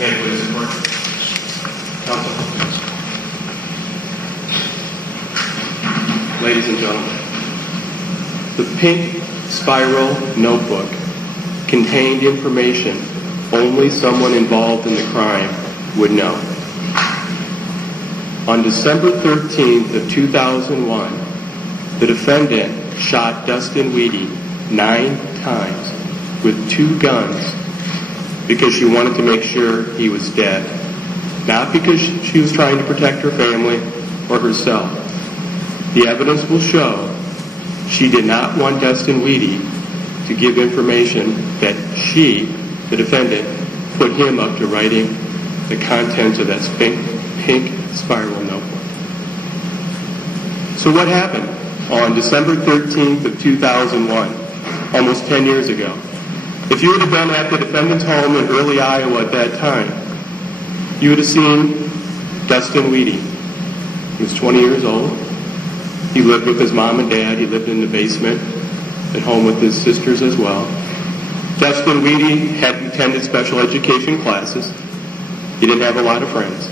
May I please report? Counsel. Ladies and gentlemen, the pink spiral notebook contained information only someone involved in the crime would know. On December 13th of 2001, the defendant shot Dustin Weedy 9 times with 2 guns because she wanted to make sure he was dead, not because she was trying to protect her family or herself. The evidence will show she did not want Dustin Weedy to give information that she, the defendant, put him up to writing the contents of that pink spiral notebook. So what happened on December 13th of 2001, almost 10 years ago? If you would have been at the defendant's home in early Iowa at that time, you would have seen Dustin Weedy. He was 20 years old. He lived with his mom and dad. He lived in the basement at home with his sisters as well. Dustin Weedy had attended special education classes. He didn't have a lot of friends.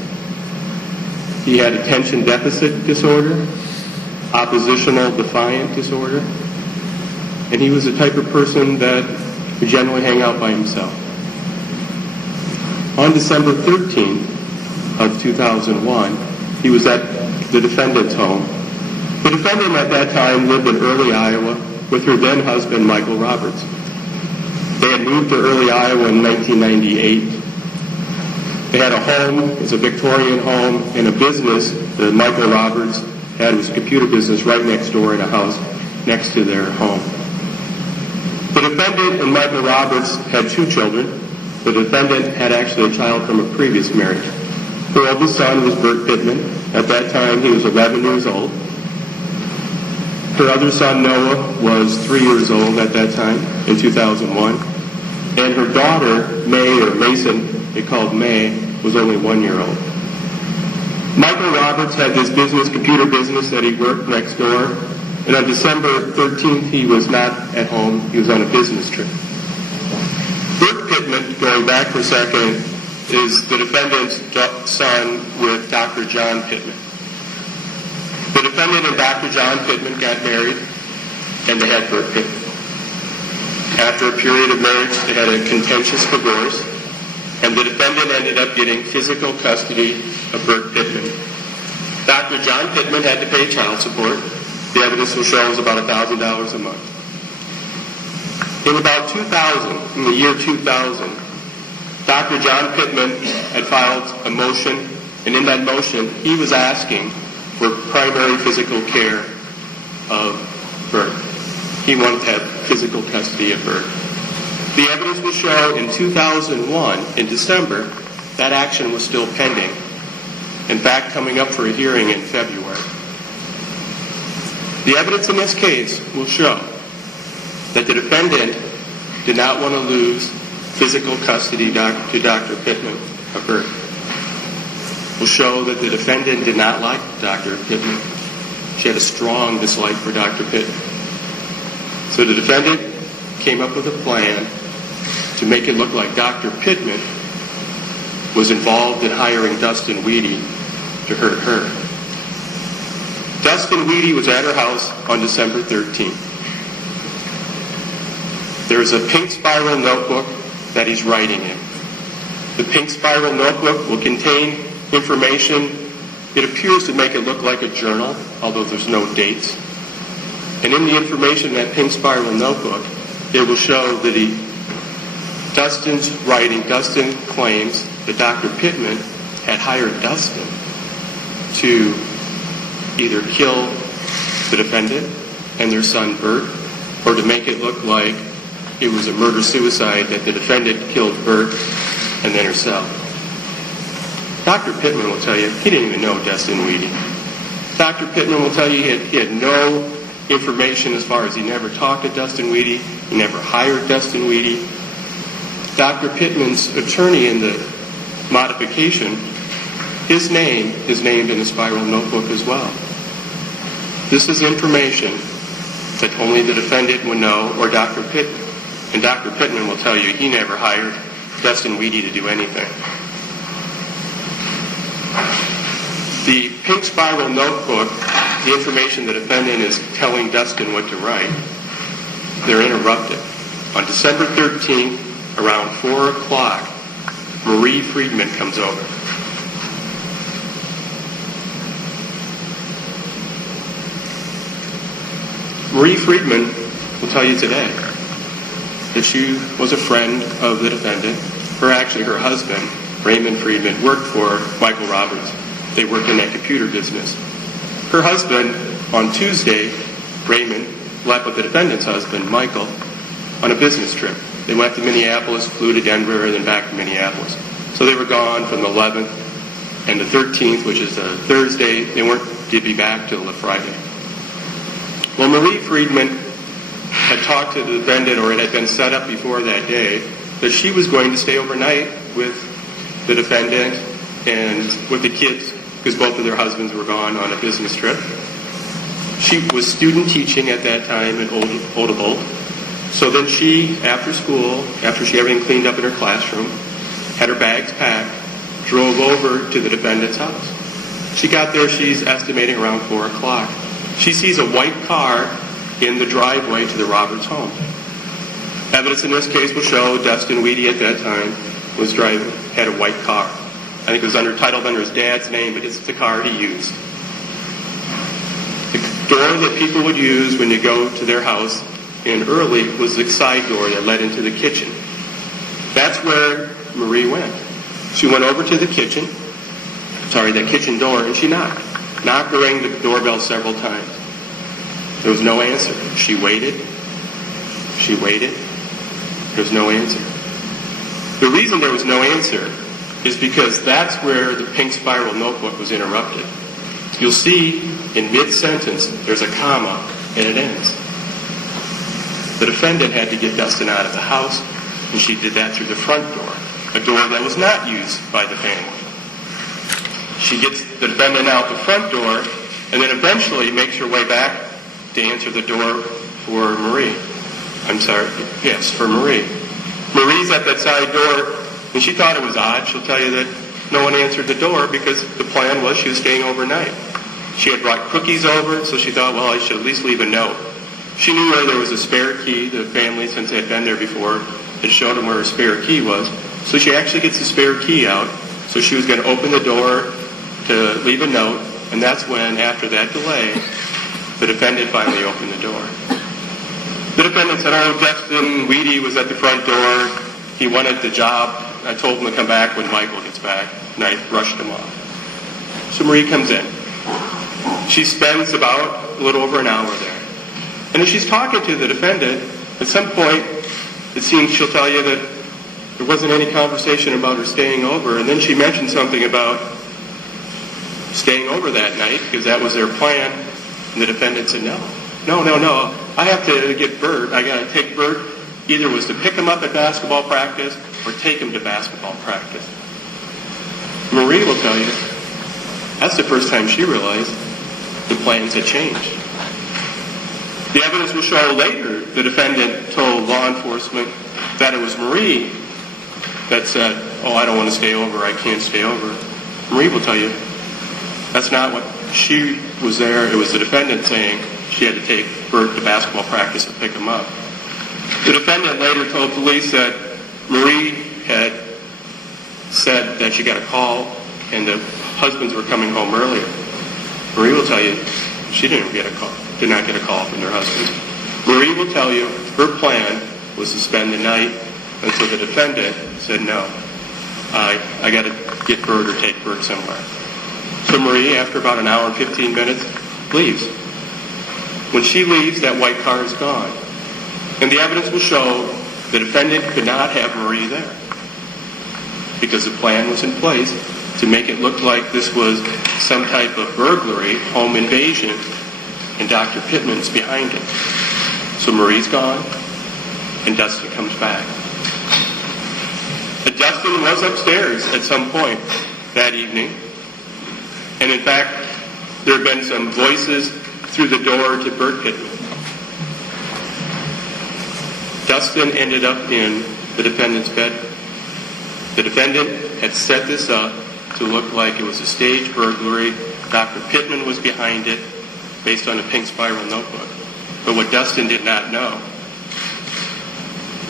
He had attention deficit disorder, oppositional defiant disorder, and he was the type of person that would generally hang out by himself. On December 13th of 2001, he was at the defendant's home. The defendant at that time lived in Early, Iowa with her then husband, Michael Roberts. They had moved to Early, Iowa in 1998. They had a home, it was a Victorian home, and a business that Michael Roberts had. It was a computer business right next door in a house next to their home. The defendant and Michael Roberts had 2 children. The defendant had actually a child from a previous marriage. Her oldest son was Bert Pittman. At that time, he was 11 years old. Her other son, Noah, was 3 years old at that time, in 2001. And her daughter, May, or Mason, they called May, was only 1 year old. Michael Roberts had this business, computer business, that he worked next door. And on December 13th, he was not at home. He was on a business trip. Bert Pittman, going back for a second, is the defendant's son with Dr. John Pittman. The defendant and Dr. John Pittman got married, and they had Bert Pittman. After a period of marriage, they had a contentious divorce, and the defendant ended up getting physical custody of Bert Pittman. Dr. John Pittman had to pay child support. The evidence will show it was about $1,000 a month. In about 2000, in the year 2000, Dr. John Pittman had filed a motion, and in that motion, he was asking for primary physical care of Bert. He wanted to have physical custody of Bert. The evidence will show in 2001, in December, that action was still pending. In fact, coming up for a hearing in February. The evidence in this case will show that the defendant did not want to lose physical custody to Dr. Pittman of Bert. Will show that the defendant did not like Dr. Pittman. She had a strong dislike for Dr. Pittman. So the defendant came up with a plan to make it look like Dr. Pittman was involved in hiring Dustin Weedy to hurt her. Dustin Weedy was at her house on December 13th. There is a pink spiral notebook that he's writing in. The pink spiral notebook will contain information. It appears to make it look like a journal, although there's no dates. And in the information in that pink spiral notebook, it will show that Dustin's writing, Dustin claims that Dr. Pittman had hired Dustin to either kill the defendant and their son Bert, or to make it look like it was a murder-suicide, that the defendant killed Bert and then herself. Dr. Pittman will tell you he didn't even know Dustin Weedy. Dr. Pittman will tell you he had no information as far as he never talked to Dustin Weedy, he never hired Dustin Weedy. Dr. Pittman's attorney in the modification, his name is named in the spiral notebook as well. This is information that only the defendant would know, or Dr. Pittman. And Dr. Pittman will tell you he never hired Dustin Weedy to do anything. The pink spiral notebook, the information the defendant is telling Dustin what to write, they're interrupted. On December 13th, around 4 o'clock, Marie Friedman comes over. Marie Friedman will tell you today that she was a friend of the defendant. Her husband, Raymond Friedman, worked for Michael Roberts. They worked in that computer business. Her husband, on Tuesday, Raymond, left with the defendant's husband, Michael, on a business trip. They went to Minneapolis, flew to Denver, and then back to Minneapolis. So they were gone from the 11th and the 13th, which is a Thursday. They weren't to be back till the Friday. Well, Marie Friedman had talked to the defendant, or it had been set up before that day, that she was going to stay overnight with the defendant and with the kids, because both of their husbands were gone on a business trip. She was student teaching at that time in Oldebolt. So then she, after school, after she had everything cleaned up in her classroom, had her bags packed, drove over to the defendant's house. She got there, she's estimating around 4 o'clock. She sees a white car in the driveway to the Roberts home. Evidence in this case will show Dustin Weedy at that time had a white car. I think it was titled under his dad's name, but it's the car he used. The door that people would use when you go to their house in Early was the side door that led into the kitchen. That's where Marie went. She went over to the kitchen door, and she knocked. Knocked or rang the doorbell several times. There was no answer. She waited. There was no answer. The reason there was no answer is because that's where the pink spiral notebook was interrupted. You'll see in mid-sentence there's a comma and it ends. The defendant had to get Dustin out of the house, and she did that through the front door, a door that was not used by the family. She gets the defendant out the front door, and then eventually makes her way back to answer the door for Marie. For Marie. Marie's at that side door, and she thought it was odd. She'll tell you that no one answered the door because the plan was she was staying overnight. She had brought cookies over, so she thought, well, I should at least leave a note. She knew where there was a spare key. The family, since they had been there before, had showed them where her spare key was. So she actually gets the spare key out. So she was going to open the door to leave a note, and that's when, after that delay, the defendant finally opened the door. The defendant said, Dustin Weedy was at the front door. He wanted the job. I told him to come back when Michael gets back, and I rushed him off. So Marie comes in. She spends about a little over an hour there. And as she's talking to the defendant, at some point, it seems she'll tell you that there wasn't any conversation about her staying over, and then she mentioned something about staying over that night, because that was their plan, and the defendant said, no, I have to get Bert. I got to take Bert. Either was to pick him up at basketball practice or take him to basketball practice. Marie will tell you, that's the first time she realized the plans had changed. The evidence will show later the defendant told law enforcement that it was Marie that said, I don't want to stay over, I can't stay over. Marie will tell you that's not what she was there. It was the defendant saying she had to take Bert to basketball practice and pick him up. The defendant later told police that Marie had said that she got a call and the husbands were coming home earlier. Marie will tell you she did not get a call from their husbands. Marie will tell you her plan was to spend the night until the defendant said, no, I got to get Bert or take Bert somewhere. So Marie, after about an hour and 15 minutes, leaves. When she leaves, that white car is gone. And the evidence will show the defendant could not have Marie there, because the plan was in place to make it look like this was some type of burglary, home invasion, and Dr. Pittman's behind it. So Marie's gone, and Dustin comes back. And Dustin was upstairs at some point that evening, and in fact, there had been some voices through the door to Bert Pittman. Dustin ended up in the defendant's bed. The defendant had set this up to look like it was a staged burglary Dr. Pittman was behind it, based on a pink spiral notebook. But what Dustin did not know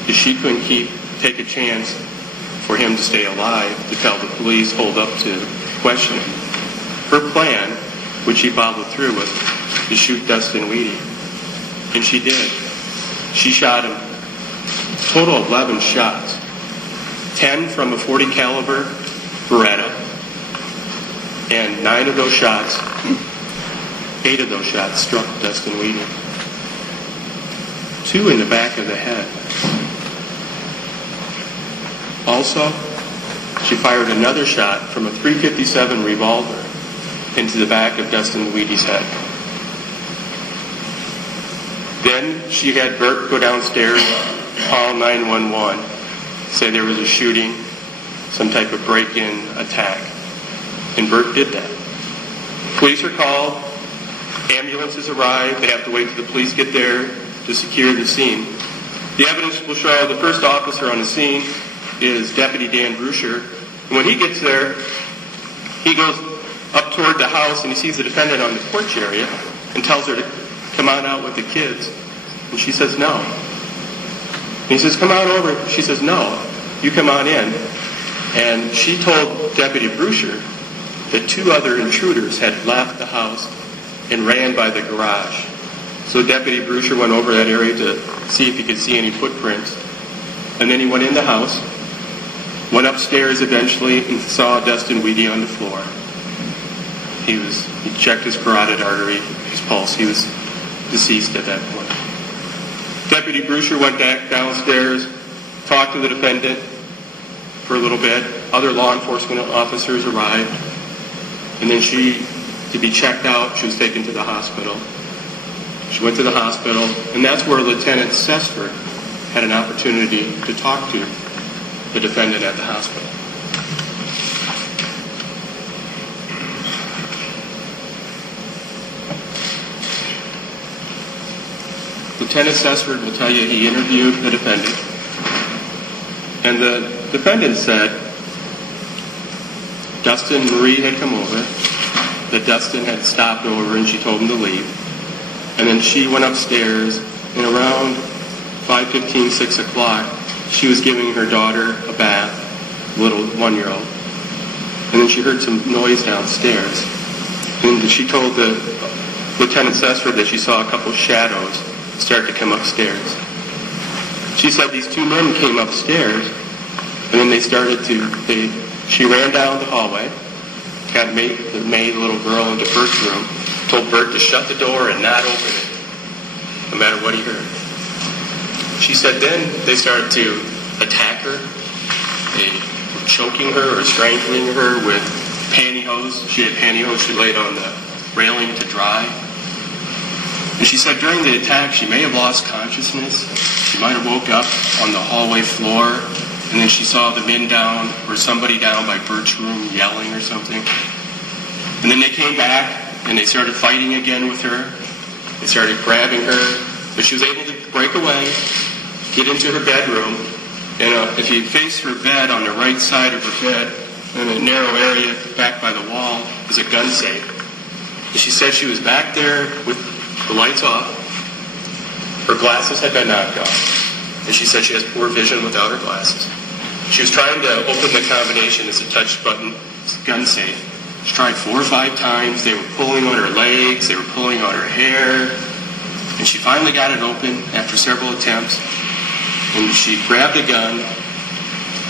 is she couldn't take a chance for him to stay alive to tell the police, hold up to questioning. Her plan, which she followed through with, to shoot Dustin Weedy. And she did. She shot him a total of 11 shots. 10 from a .40 caliber Beretta. And 8 of those shots struck Dustin Weedy. 2 in the back of the head. Also, she fired another shot from a .357 revolver into the back of Dustin Weedy's head. Then she had Bert go downstairs, call 911, say there was a shooting, some type of break-in attack. And Bert did that. Police are called, ambulances arrive, they have to wait till the police get there to secure the scene. The evidence will show the first officer on the scene is Deputy Dan Bruscher. And when he gets there, he goes up toward the house and he sees the defendant on the porch area and tells her to come on out with the kids. And she says no. And he says, come on over. She says, no, you come on in. And she told Deputy Bruscher that 2 other intruders had left the house and ran by the garage. So Deputy Bruscher went over that area to see if he could see any footprints. And then he went in the house, went upstairs eventually, and saw Dustin Weedy on the floor. He checked his carotid artery, his pulse. He was deceased at that point. Deputy Bruscher went back downstairs, talked to the defendant for a little bit. Other law enforcement officers arrived. And then to be checked out, she was taken to the hospital. She went to the hospital, and that's where Lieutenant Sestford had an opportunity to talk to the defendant at the hospital. Lieutenant Sestford will tell you he interviewed the defendant, and the defendant said Dustin and Marie had come over, that Dustin had stopped over and she told him to leave, and then she went upstairs, and around 5:15, 6 o'clock, she was giving her daughter a bath, little 1-year-old, and then she heard some noise downstairs, and she told the Lieutenant Sestford that she saw a couple shadows start to come upstairs. She said these 2 men came upstairs, and then she ran down the hallway, got the maid, little girl, into Bert's room, told Bert to shut the door and not open it, no matter what he heard. She said then they started to attack her. They were choking her or strangling her with pantyhose. She had pantyhose she laid on the railing to dry. And she said during the attack she may have lost consciousness. She might have woke up on the hallway floor, and then she saw the men down or somebody down by Bert's room yelling or something. And then they came back and they started fighting again with her. They started grabbing her, but she was able to break away, get into her bedroom, and if you face her bed, on the right side of her bed, in a narrow area back by the wall, is a gun safe. And she said she was back there with the lights off. Her glasses had been knocked off, and she said she has poor vision without her glasses. She was trying to open the combination as a touch button gun safe. She tried 4 or 5 times. They were pulling on her legs. They were pulling on her hair. And she finally got it open after several attempts. And she grabbed a gun.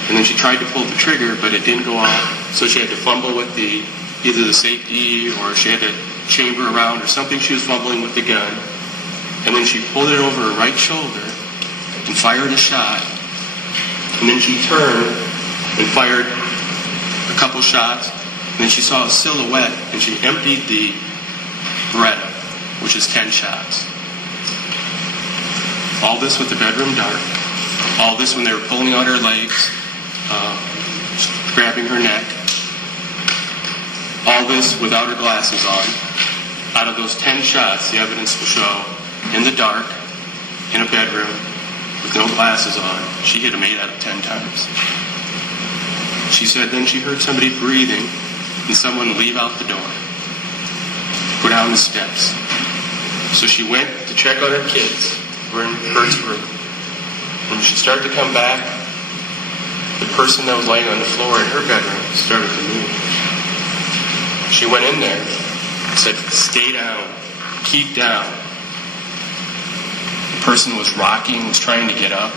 And then she tried to pull the trigger, but it didn't go off. So she had to fumble with either the safety, or she had to chamber around or something. She was fumbling with the gun. And then she pulled it over her right shoulder and fired a shot. And then she turned and fired a couple shots. And then she saw a silhouette, and she emptied the Beretta, which is 10 shots. All this with the bedroom dark. All this when they were pulling on her legs, grabbing her neck. All this without her glasses on. Out of those 10 shots, the evidence will show, in the dark, in a bedroom, with no glasses on, she hit him 8 out of 10 times. She said then she heard somebody breathing and someone leave out the door. go down the steps. So she went to check on her kids who were in Kurt's room. When she started to come back, the person that was laying on the floor in her bedroom started to move. She went in there and said, "Stay down, keep down." The person was rocking, was trying to get up,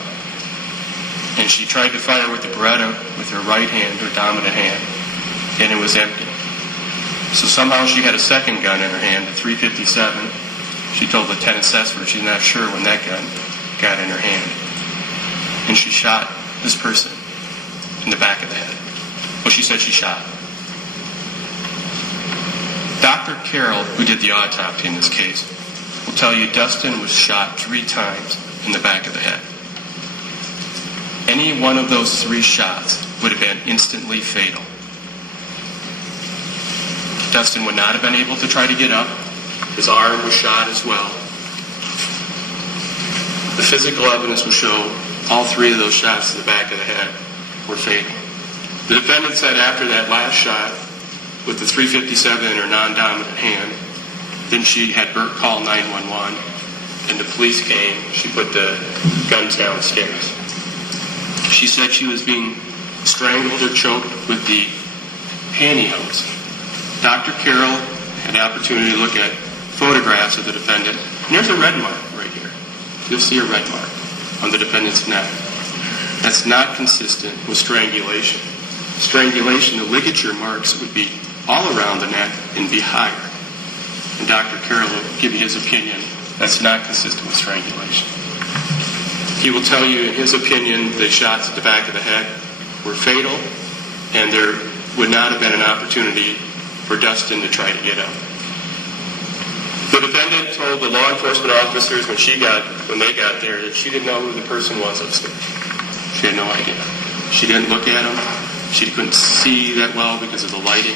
and she tried to fire with the Beretta with her right hand, her dominant hand, and it was empty. So somehow she had a second gun in her hand, a .357. She told Lieutenant Sessler she's not sure when that gun got in her hand. And she shot this person in the back of the head. Well, she said she shot. Dr. Carroll, who did the autopsy in this case, will tell you Dustin was shot 3 times in the back of the head. Any one of those 3 shots would have been instantly fatal. Dustin would not have been able to try to get up. His arm was shot as well. The physical evidence will show all 3 of those shots to the back of the head were fatal. The defendant said after that last shot, with the .357 in her non-dominant hand, then she had Bert call 911, and the police came. She put the guns downstairs. She said she was being strangled or choked with the pantyhose. Dr. Carroll had the opportunity to look at photographs of the defendant, and there's a red mark right here. You'll see a red mark on the defendant's neck. That's not consistent with strangulation. Strangulation, the ligature marks would be all around the neck and be higher. And Dr. Carroll will give you his opinion. That's not consistent with strangulation. He will tell you, in his opinion, the shots at the back of the head were fatal, and there would not have been an opportunity for Dustin to try to get up. The defendant told the law enforcement officers when they got there that she didn't know who the person was upstairs. She had no idea. She didn't look at him. She couldn't see that well because of the lighting.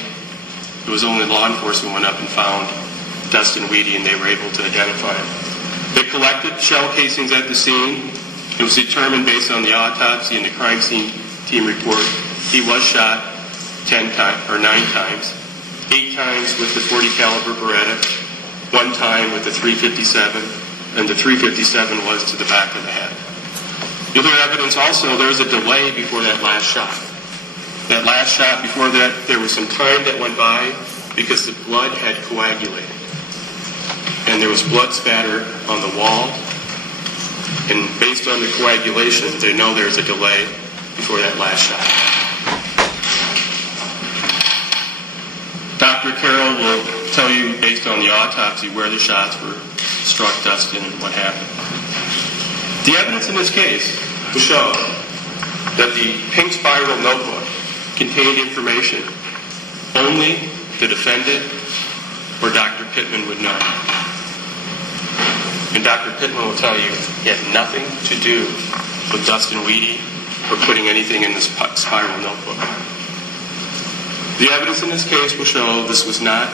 It was only law enforcement went up and found Dustin Weedy, and they were able to identify him. They collected shell casings at the scene. It was determined based on the autopsy and the crime scene team report he was shot 9 times, 8 times with the .40 caliber Beretta, 1 time with the .357, and the .357 was to the back of the head. The other evidence also, there was a delay before that last shot. That last shot, before that, there was some time that went by because the blood had coagulated. And there was blood spatter on the wall. And based on the coagulation, they know there's a delay before that last shot. Dr. Carroll will tell you, based on the autopsy, where the shots were struck Dustin and what happened. The evidence in this case will show that the pink spiral notebook contained information only the defendant or Dr. Pittman would know. And Dr. Pittman will tell you he had nothing to do with Dustin Weedy or putting anything in this spiral notebook. The evidence in this case will show this was not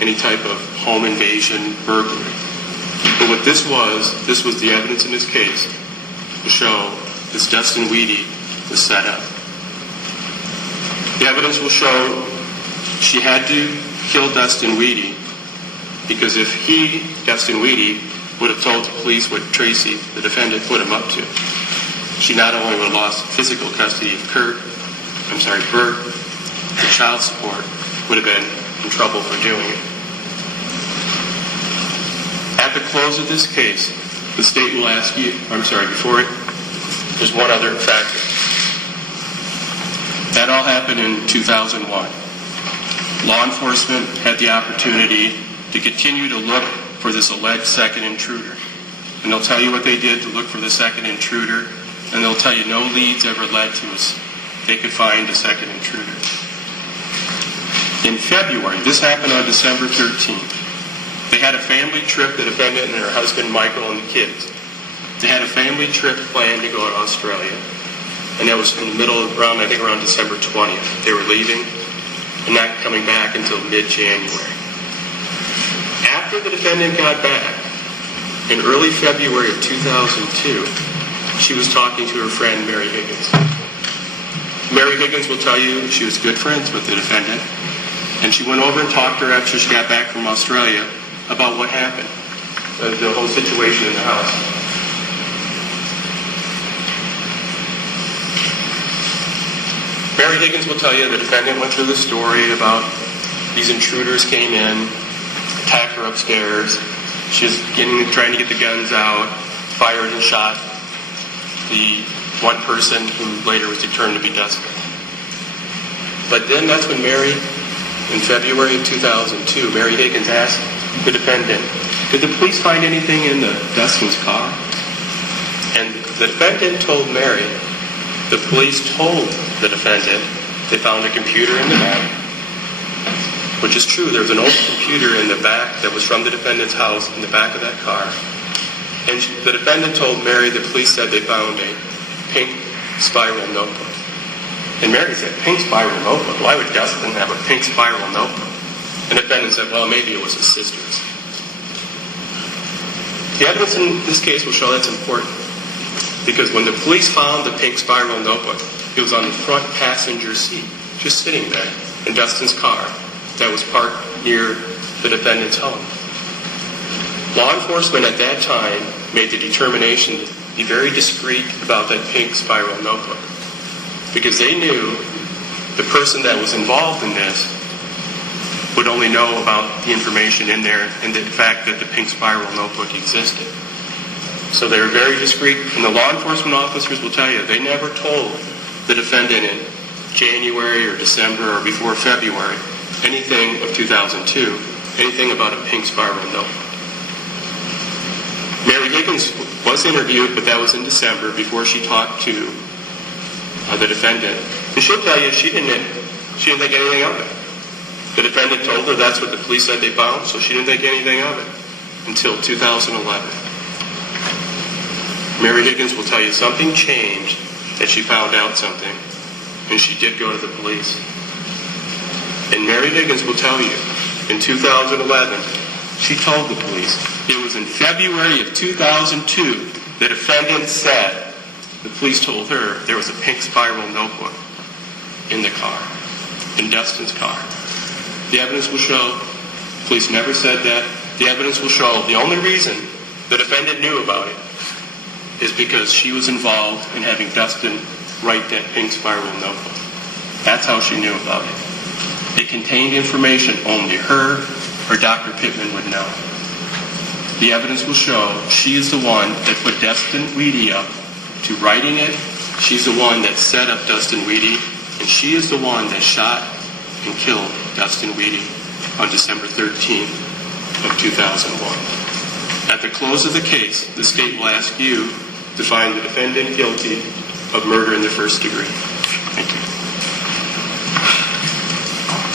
any type of home invasion burglary. But what this was the evidence in this case to show this Dustin Weedy was set up. The evidence will show she had to kill Dustin Weedy because if Dustin Weedy, would have told the police what Tracy, the defendant, put him up to, she not only would have lost physical custody of Bert, the child support would have been in trouble for doing it. At the close of this case, the state will ask you, before it, there's one other factor. That all happened in 2001. Law enforcement had the opportunity to continue to look for this alleged second intruder. And they'll tell you what they did to look for the second intruder, and they'll tell you no leads ever led to us. They could find a second intruder. In February, this happened on December 13th, they had a family trip, the defendant and her husband Michael and the kids. They had a family trip planned to go to Australia, and that was in the middle of around December 20th. They were leaving and not coming back until mid-January. After the defendant got back, in early February of 2002, she was talking to her friend Mary Higgins. Mary Higgins will tell you she was good friends with the defendant, And she went over and talked to her after she got back from Australia about what happened, the whole situation in the house. Mary Higgins will tell you the defendant went through the story about these intruders came in, attacked her upstairs. She was trying to get the guns out, fired and shot the one person who later was determined to be Dustin. But then that's when Mary, in February of 2002, Mary Higgins asked the defendant, did the police find anything in Dustin's car? And the defendant told Mary, the police told the defendant they found a computer in the back, which is true. There was an old computer in the back that was from the defendant's house in the back of that car. And the defendant told Mary the police said they found a pink spiral notebook. And Mary said, pink spiral notebook? Why would Dustin have a pink spiral notebook? And the defendant said, well, maybe it was his sister's. The evidence in this case will show that's important. Because when the police found the pink spiral notebook, it was on the front passenger seat, just sitting there in Dustin's car that was parked near the defendant's home. Law enforcement at that time made the determination to be very discreet about that pink spiral notebook. Because they knew the person that was involved in this would only know about the information in there and the fact that the pink spiral notebook existed. So they were very discreet, and the law enforcement officers will tell you they never told the defendant in January or December or before February anything of 2002, anything about a pink spiral notebook. Mary Higgins was interviewed, but that was in December before she talked to the defendant. And she'll tell you she didn't think anything of it. The defendant told her that's what the police said they found, so she didn't think anything of it until 2011. Mary Higgins will tell you something changed, that she found out something, and she did go to the police. And Mary Higgins will tell you, in 2011, she told the police, it was in February of 2002, the defendant said, the police told her there was a pink spiral notebook in the car, in Dustin's car. The evidence will show, the police never said that. The evidence will show the only reason the defendant knew about it is because she was involved in having Dustin write that pink spiral notebook. That's how she knew about it. It contained information only her or Dr. Pittman would know. The evidence will show she is the one that put Dustin Weedy up to writing it. She's the one that set up Dustin Weedy, and she is the one that shot and killed Dustin Weedy on December 13th of 2001. At the close of the case, the state will ask you to find the defendant guilty of murder in the first degree.